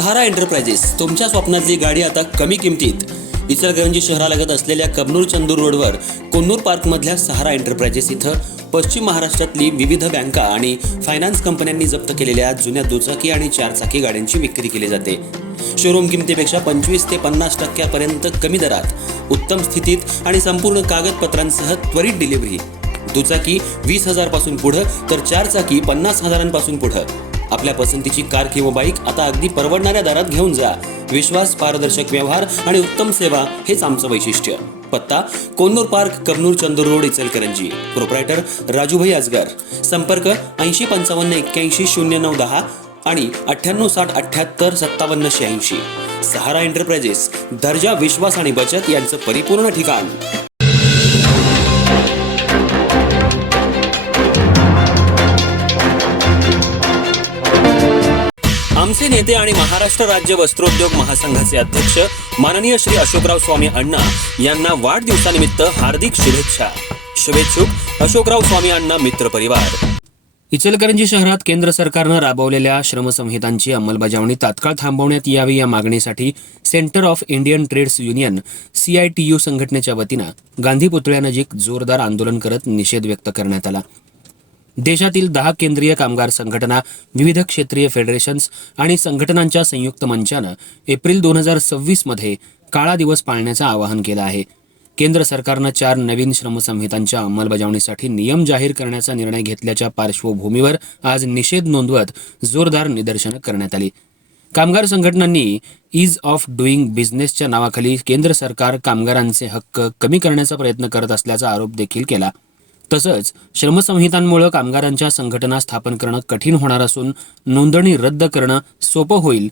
सहारा enterprises तुमच्या स्वप्नातली गाडी आता कमी किमतीत. इचलकरंजी शहरालगत असलेल्या कबनूर चंदूर रोडवर कोन्नूर पार्कमधल्या सहारा एंटरप्राइजेस इथं पश्चिम महाराष्ट्रातली विविध बँका आणि फायनान्स कंपन्यांनी जप्त केलेल्या जुन्या दुचाकी आणि चारचाकी गाड्यांची विक्री केली जाते. शोरूम किमतीपेक्षा 25 ते 50% कमी दरात, उत्तम स्थितीत आणि संपूर्ण कागदपत्रांसह त्वरित डिलिव्हरी. दुचाकी 20,000 पासून पुढे तर चारचाकी 50,000 पुढे. आपल्या पसंतीची कार किंवा बाईक आता अगदी परवडणाऱ्या दरात घेऊन जा. विश्वास, पारदर्शक व्यवहार आणि उत्तम सेवा हेच आमचं वैशिष्ट्य. पत्ता Konnur park, Kabnur Chandur road, Ichalkaranji. Proprietor Rajubhai Ajgar. संपर्क 8055810910 आणि 9860785786. सहारा एंटरप्राइजेस, दर्जा, विश्वास आणि बचत यांचं परिपूर्ण ठिकाण. आमचे नेते आणि महाराष्ट्र राज्य वस्त्रोद्योग महासंघाचे अध्यक्ष माननीय श्री अशोकराव स्वामी अण्णा यांना वाढदिवसानिमित्त हार्दिक शुभेच्छा. शुभेच्छुक अशोकराव स्वामी अण्णा मित्र परिवार. इचलकरंजी शहरात केंद्र सरकारनं राबवलेल्या श्रमसंहितांची अंमलबजावणी तात्काळ थांबवण्यात यावी या मागणीसाठी centre of Indian trades union CITU संघटनेच्या वतीनं गांधी पुतळ्यानजीक जोरदार आंदोलन करत निषेध व्यक्त करण्यात आला. देशातील 10 केंद्रीय कामगार संघटना, विविध क्षेत्रीय फेडरेशन्स आणि संघटनांच्या संयुक्त मंचानं एप्रिल 2026 मध्ये काळा दिवस पाळण्याचं आवाहन केलं आहे. केंद्र सरकारनं 4 नवीन श्रमसंहितांच्या अंमलबजावणीसाठी नियम जाहीर करण्याचा निर्णय घेतल्याच्या पार्श्वभूमीवर आज निषेध नोंदवत जोरदार निदर्शनं करण्यात आली. कामगार संघटनांनी ईज ऑफ डुईंग बिझनेसच्या नावाखाली केंद्र सरकार कामगारांचे हक्क कमी करण्याचा प्रयत्न करत असल्याचा आरोप देखील केला. तसंच श्रमसंहितांमुळे कामगारांच्या संघटना स्थापन करणं कठीण होणार असून नोंदणी रद्द करणं सोपं होईल.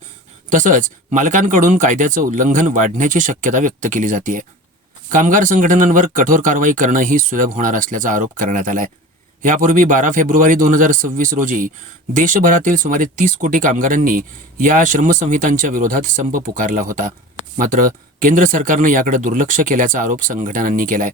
तसंच मालकांकडून कायद्याचं उल्लंघन वाढण्याची शक्यता व्यक्त केली जाते. कामगार संघटनांवर कठोर कारवाई करणंही सुलभ होणार असल्याचा आरोप करण्यात आलाय. यापूर्वी 12 फेब्रुवारी 2026 रोजी देशभरातील सुमारे 30 कोटी कामगारांनी या श्रमसंहितांच्या विरोधात संप पुकारला होता. मात्र केंद्र सरकारनं याकडे दुर्लक्ष केल्याचा आरोप संघटनांनी केलाय.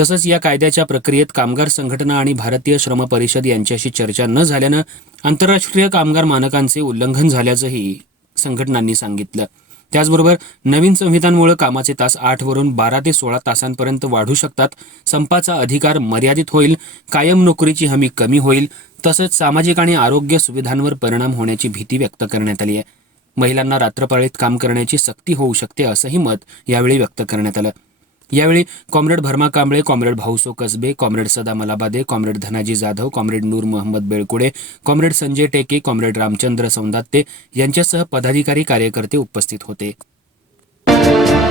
तसंच या कायद्याच्या प्रक्रियेत कामगार संघटना आणि भारतीय श्रम परिषद यांच्याशी चर्चा न झाल्यानं आंतरराष्ट्रीय कामगार मानकांचे उल्लंघन झाल्याचंही संघटनांनी सांगितलं. त्याचबरोबर नवीन संहितांमुळे कामाचे तास 8 वरून 12 ते 16 तासांपर्यंत वाढू शकतात. संपाचा अधिकार मर्यादित होईल. कायम नोकरीची हमी कमी होईल. तसंच सामाजिक आणि आरोग्य सुविधांवर परिणाम होण्याची भीती व्यक्त करण्यात आली आहे. महिलांना रात्रपाळीत काम करण्याची सक्ती होऊ शकते असंही मत यावेळी व्यक्त करण्यात आलं. यावेळी comrade Bharma Kamble, comrade Bhauso Kasbe, comrade Sada Malabade, comrade Dhanaji Jadhav, comrade Noor Mohammad Belkude, comrade Sanjay Teke, comrade Ramchandra सौंदात्ते यांच्यासह पदाधिकारी, कार्यकर्ते उपस्थित होते.